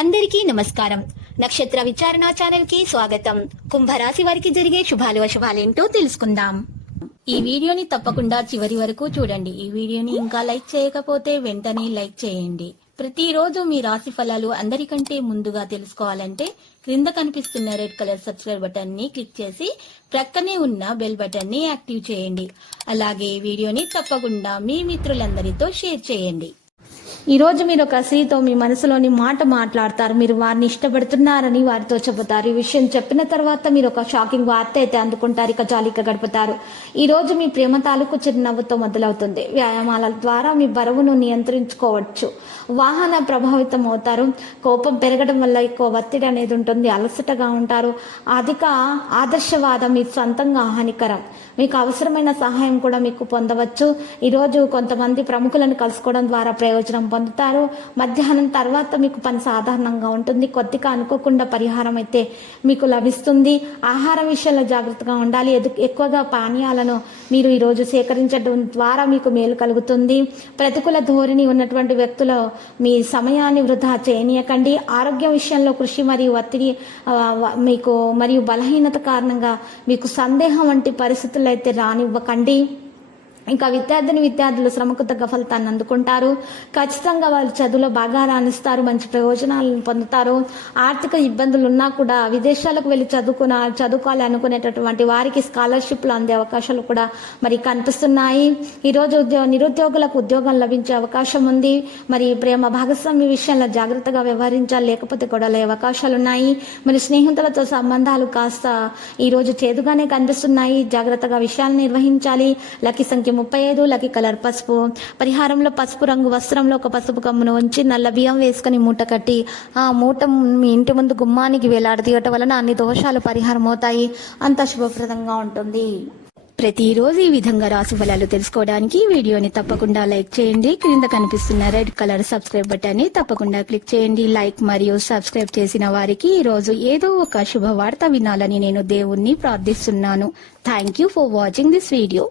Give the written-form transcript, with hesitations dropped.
అందరికీ నమస్కారం. నక్షత్ర విచారణ ఛానల్ కి స్వాగతం. కుంభరాశి వారికి జరిగే శుభాలు అశుభాలేంటో తెలుసుకుందాం. ఈ వీడియోని తప్పకుండా చివరి వరకు చూడండి. ఈ వీడియోని ఇంకా లైక్ చేయకపోతే వెంటనే లైక్ చేయండి. ప్రతిరోజు మీ రాశి ఫలాలు అందరికంటే ముందుగా తెలుసుకోవాలంటే క్రింద కనిపిస్తున్న రెడ్ కలర్ సబ్స్క్రైబ్ బటన్ ని క్లిక్ చేసి ప్రక్కనే ఉన్న బెల్ బటన్ ని యాక్టివ్ చేయండి. అలాగే ఈ వీడియోని తప్పకుండా మీ మిత్రులందరితో షేర్ చేయండి. ఈ రోజు మీరు ఒక స్త్రీతో మీ మనసులోని మాట మాట్లాడతారు. మీరు వారిని ఇష్టపడుతున్నారని వారితో చెబుతారు. ఈ విషయం చెప్పిన తర్వాత మీరు ఒక షాకింగ్ వార్త అయితే అందుకుంటారు. ఇక జాలిక గడుపుతారు. ఈ రోజు మీ ప్రేమ తాలూకు చిరునవ్వుతో మొదలవుతుంది. వ్యాయామాల ద్వారా మీ బరువును నియంత్రించుకోవచ్చు. వాహన ప్రభావితం అవుతారు. కోపం పెరగడం వల్ల ఎక్కువ ఒత్తిడి అనేది ఉంటుంది. అలసటగా ఉంటారు. అధిక ఆదర్శవాదం మీ సొంతంగా హానికరం. మీకు అవసరమైన సహాయం కూడా మీకు పొందవచ్చు. ఈరోజు కొంతమంది ప్రముఖులను కలుసుకోవడం ద్వారా ప్రయోజనం పొందుతారు. మధ్యాహ్నం తర్వాత మీకు పని సాధారణంగా ఉంటుంది. కొద్దిగా అనుకోకుండా పరిహారం అయితే మీకు లభిస్తుంది. ఆహారం విషయంలో జాగ్రత్తగా ఉండాలి. ఎక్కువగా పానీయాలను మీరు ఈరోజు సేకరించడం ద్వారా మీకు మేలు కలుగుతుంది. ప్రతికూల ధోరణి ఉన్నటువంటి వ్యక్తులు మీ సమయాన్ని వృధా చేయనీయకండి. ఆరోగ్యం విషయంలో కృషి మరియు ఒత్తిడి మీకు మరియు బలహీనత కారణంగా మీకు సందేహం వంటి పరిస్థితులు అయితే రానివ్వకండి. ఇంకా విద్యార్థులు శ్రమకు తగ్గ ఫలితాన్ని అందుకుంటారు. ఖచ్చితంగా వాళ్ళు చదువులో బాగా రాణిస్తారు. మంచి ప్రయోజనాలను పొందుతారు. ఆర్థిక ఇబ్బందులు ఉన్నా కూడా విదేశాలకు వెళ్ళి చదువుకోవాలి అనుకునేటటువంటి వారికి స్కాలర్షిప్లు అందే అవకాశాలు కూడా మరి కనిపిస్తున్నాయి. ఈరోజు నిరుద్యోగులకు ఉద్యోగం లభించే అవకాశం ఉంది. మరి ప్రేమ భాగస్వామి విషయంలో జాగ్రత్తగా వ్యవహరించాలి, లేకపోతే గొడవలే అవకాశాలు ఉన్నాయి. మరి స్నేహితులతో సంబంధాలు కాస్త ఈరోజు చేదుగానే కనిపిస్తున్నాయి. జాగ్రత్తగా విషయాలు నిర్వహించాలి. లక్కీ సంఖ్య 35, లక్కీ కలర్ పసుపు. పరిహారంలో పసుపు రంగు వస్త్రంలో ఒక పసుపు కమ్మును ఉంచి నల్ల బియ్యం వేసుకుని మూట కట్టి ఆ మూట మీ ఇంటి ముందు గుమ్మానికి వేలాడదీయటం వలన అన్ని దోషాలు పరిహారం అవుతాయి. అంత శుభప్రదంగా ఉంటుంది. ప్రతిరోజు ఈ విధంగా రాశి ఫలాలు తెలుసుకోవడానికి వీడియోని తప్పకుండా లైక్ చేయండి. క్రింద కనిపిస్తున్న రెడ్ కలర్ సబ్స్క్రైబ్ బటన్ ని తప్పకుండా క్లిక్ చేయండి. లైక్ మరియు సబ్స్క్రైబ్ చేసిన వారికి ఈ రోజు ఏదో ఒక శుభవార్త వినాలని నేను దేవుణ్ణి ప్రార్థిస్తున్నాను. Thank you for watching this video.